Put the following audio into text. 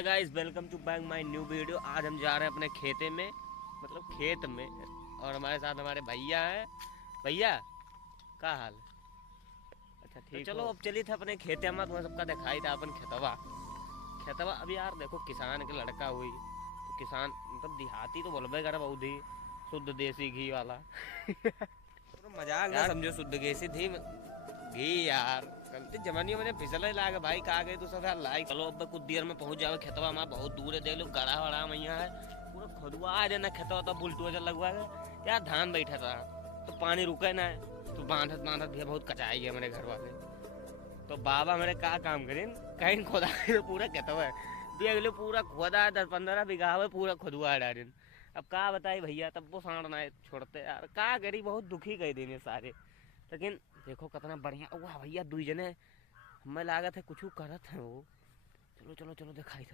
Guys welcome to back my new video. आज हम जा रहे हैं अपने खेते में, मतलब खेत में, और हमारे साथ हमारे भैया हैं। भैया का हाल है? अच्छा तो ठीक। चलो चलो अब चली थे अपने खेते में, तुम्हें सबका दिखाई था अपन खेतवा। खेतवा अभी यार देखो, किसान के लड़का हुई तो किसान मतलब देहाती तो बोलबे कर बहुत ही शुद्ध देसी घी वाला। तो मजाक ना यार। समझो, शुद्ध देसी घी घी यार। गलती जमानी मैंने फिसले लागे भाई, कहा गए तो सब यार लाइक। चलो अब कुछ देर में पहुंच जाओ खेतवा, हमारा बहुत दूर है, देख लो गड़ा वड़ा मैया है पूरा खुदवा आ जाना खेतवा। तो बुलटुआ जल लगवा है यार, धान बैठा था तो पानी रुके ना है, तो बांधत बांधत भी बहुत कचाई है मेरे घर वाले। तो बाबा मेरे का काम करें, कहीं खोदा तो पूरा खेतवा है, देख लो पूरा खोदा 10-15 बीघा है, पूरा खुदवा डाले। अब का बताई भैया, तब वो साढ़ना छोड़ते यार, का करी, बहुत दुखी कह देने सारे। लेकिन देखो कितना बढ़िया हुआ भैया, दुई जने हमें लागत है कुछ करत है वो। चलो चलो चलो दिखाई